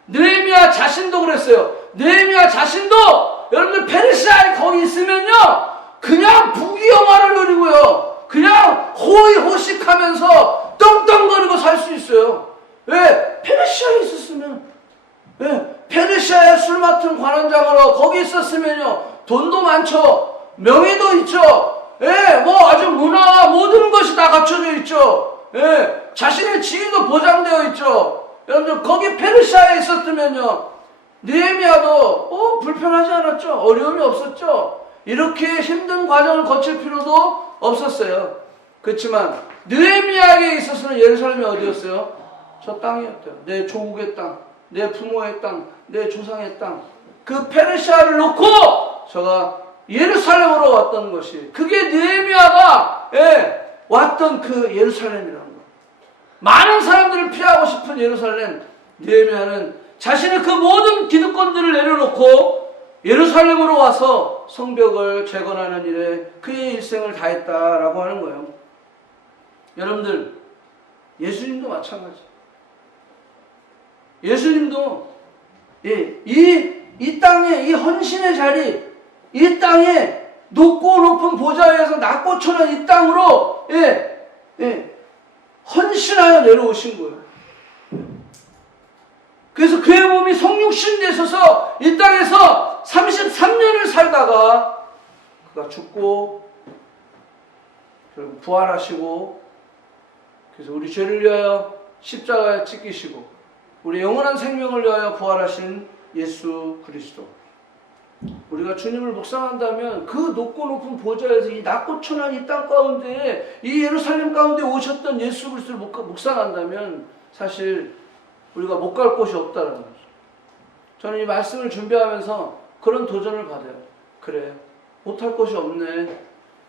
느헤미야 자신도 그랬어요. 느헤미야 자신도 여러분들 페르시아에 거기 있으면요 그냥 부귀영화를 누리고요 그냥 호의호식하면서 떵떵거리고 살 수 있어요. 왜? 페르시아에 있었으면, 왜? 페르시아에 술 맡은 관원장으로 거기 있었으면요 돈도 많죠, 명예도 있죠, 예, 뭐 아주 문화와 모든 것이 다 갖춰져 있죠, 예, 자신의 지위도 보장되어 있죠. 여러분들 거기 페르시아에 있었으면요 느헤미야도 불편하지 않았죠. 어려움이 없었죠. 이렇게 힘든 과정을 거칠 필요도 없었어요. 그렇지만 느헤미야에게 있어서는 예루살렘이 어디였어요? 저 땅이었대요. 내 조국의 땅, 내 부모의 땅, 내 조상의 땅. 그 페르시아를 놓고 저가 예루살렘으로 왔던 것이, 그게 느헤미야가 왔던 그 예루살렘이라는 거예요. 많은 사람들을 피하고 싶은 예루살렘. 느헤미야는 자신의 그 모든 기득권들을 내려놓고 예루살렘으로 와서 성벽을 재건하는 일에 그의 일생을 다했다라고 하는 거예요. 여러분들 예수님도 마찬가지. 예수님도 이 땅에, 이 헌신의 자리, 이 땅에 높고 높은 보좌 위에서 낙고처럼 이 땅으로 헌신하여 내려오신 거예요. 그래서 그의 몸이 성육신 되셔서 이 땅에서 33년을 살다가 그가 죽고 결국 부활하시고, 그래서 우리 죄를 위하여 십자가에 찢기시고 우리 영원한 생명을 위하여 부활하신 예수 그리스도. 우리가 주님을 묵상한다면 그 높고 높은 보좌에서 이 낙고천한 이 땅 가운데, 이 예루살렘 가운데 오셨던 예수 그리스도를 묵상한다면 사실 우리가 못 갈 곳이 없다는 거죠. 저는 이 말씀을 준비하면서 그런 도전을 받아요. 그래, 못할 곳이 없네.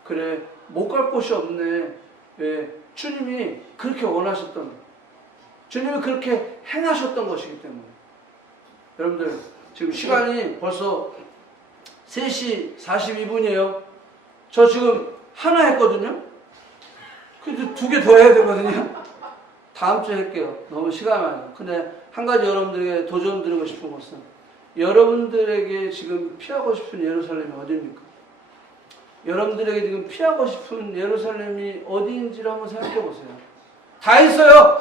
그래, 못 갈 곳이 없네. 왜? 주님이 그렇게 원하셨던, 주님이 그렇게 행하셨던 것이기 때문에. 여러분들 지금 시간이 벌써 3시 42분이에요. 저 지금 하나 했거든요. 근데 2개 더 해야 되거든요. 다음 주에 할게요. 너무 시간이 많아요. 근데 한 가지 여러분들에게 도전 드리고 싶은 것은, 여러분들에게 지금 피하고 싶은 예루살렘이 어디입니까? 여러분들에게 지금 피하고 싶은 예루살렘이 어디인지를 한번 생각해 보세요. 다 있어요.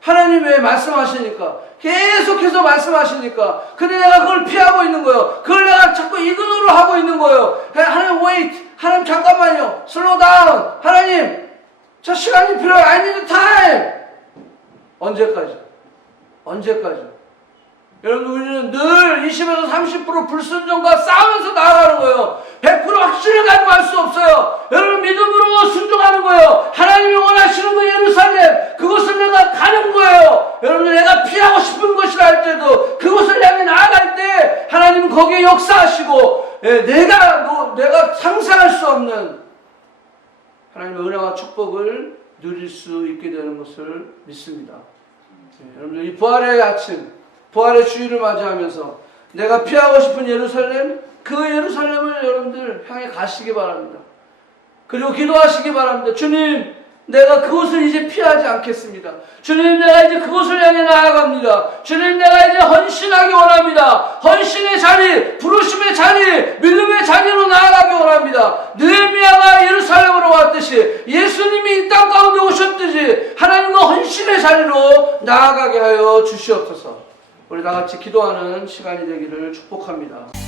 하나님 왜 말씀하시니까, 계속해서 말씀하시니까. 근데 내가 그걸 피하고 있는 거예요. 그걸 내가 자꾸 이그노를 하고 있는 거예요. 하나님 wait, 하나님 잠깐만요, slow down, 하나님 저 시간이 필요해요, I need time. 언제까지? 언제까지? 여러분, 우리는 늘 20에서 30% 불순종과 싸우면서 나아가는 거예요. 100% 확신을 가지고 할 수 없어요. 여러분, 믿음으로 순종하는 거예요. 하나님이 원하시는 그 예루살렘, 그곳을 내가 가는 거예요. 여러분, 내가 피하고 싶은 것이라 할지라도 그곳을 향해 나아갈 때 하나님은 거기에 역사하시고, 내가 상상할 수 없는 하나님의 은혜와 축복을 누릴 수 있게 되는 것을 믿습니다. 여러분들, 이 부활의 아침, 부활의 주일을 맞이하면서 내가 피하고 싶은 예루살렘, 그 예루살렘을 여러분들 향해 가시기 바랍니다. 그리고 기도하시기 바랍니다. 주님, 내가 그곳을 이제 피하지 않겠습니다. 주님, 내가 이제 그곳을 향해 나아갑니다. 주님, 내가 이제 헌신하기 원합니다. 헌신의 자리, 부르심의 자리, 믿음의 자리로 나아가기 원합니다. 느헤미야가 예루살렘으로 왔듯이, 예수님이 이 땅 가운데 오셨듯이 하나님과 헌신의 자리로 나아가게 하여 주시옵소서. 우리 다 같이 기도하는 시간이 되기를 축복합니다.